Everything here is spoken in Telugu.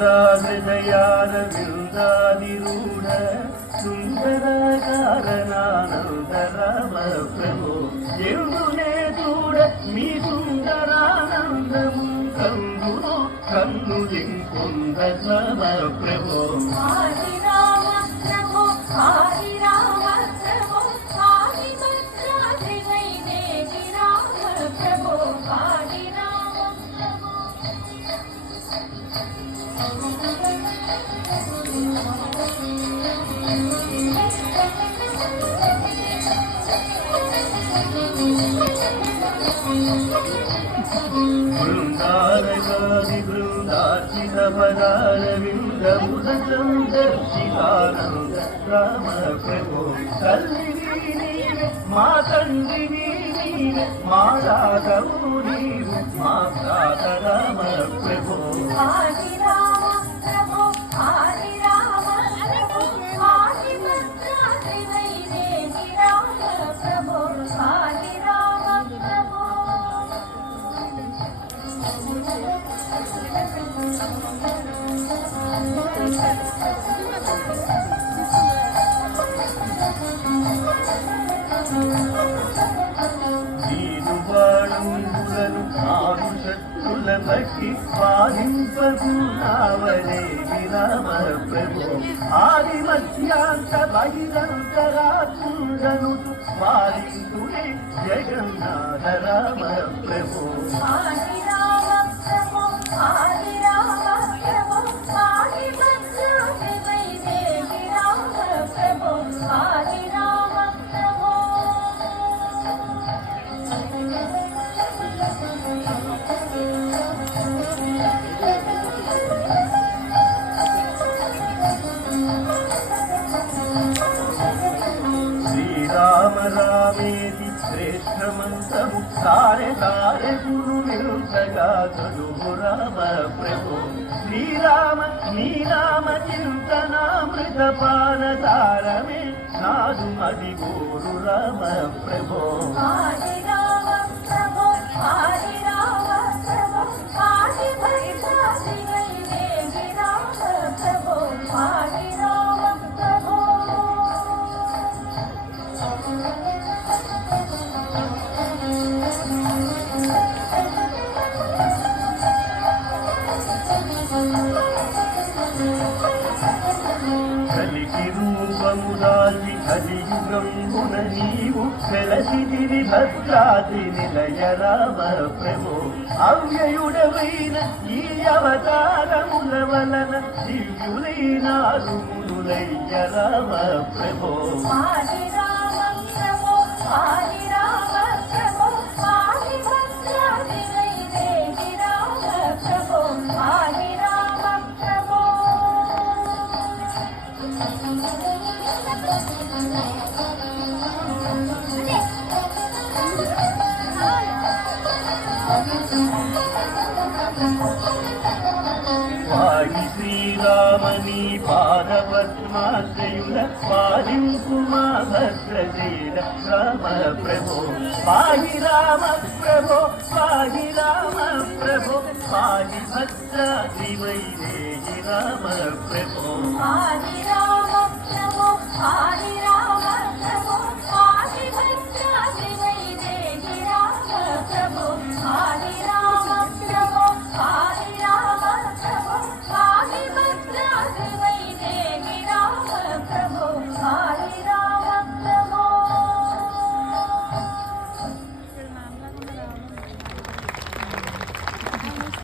సుందరాహృదయారవిందాదిరూఢ సుందరకారణానందరామ ప్రభో ఎందునే చూడ మీ సుందరానందము కందును కన్నులింకుంద ప్రభో బృందారగాది బృందార్చిత పదారవిందముదం దర్శితానంద రామ ప్రభో తల్లి నీవే మా తండ్రి నీవే మా రాఘవు నీవు మా తాత రామ ప్రభో దీనువాణులను ఆరు శక్తుల బట్టి పాలింపగున్నావరే విరామ ప్రభో ఆది మధ్యాంత బహిరంతరాత్ముడను పాలింపునే జగన్నాథ రామ ప్రభో శ్రీరామ రామేతి శ్రేష్టమంతము తారే తారే గురు నిరుతగా చదువు రామ ప్రభో శ్రీరామ శ్రీరామ చింతనామృత పానతారమే నాదు మది గోరు రామ ప్రభో కలికి రూపముదాల్చి కలియుగంబున నీవు వెలసిదివి భద్రాద్రి నిలయ రామ ప్రభో అవ్యయుడవైన ఈ అవతారముల వలన దివ్యులైనారు మునులయ్య రామ ప్రభో వాగి శ్రీరామని పాదపద్మాశ్రయుల పాలింపు మా భద్రశీల రామ ప్రభో పాహి రామ ప్రభో పాహి రామ ప్రభో పాహి భద్రాద్రి వైదేహి రామ ప్రభో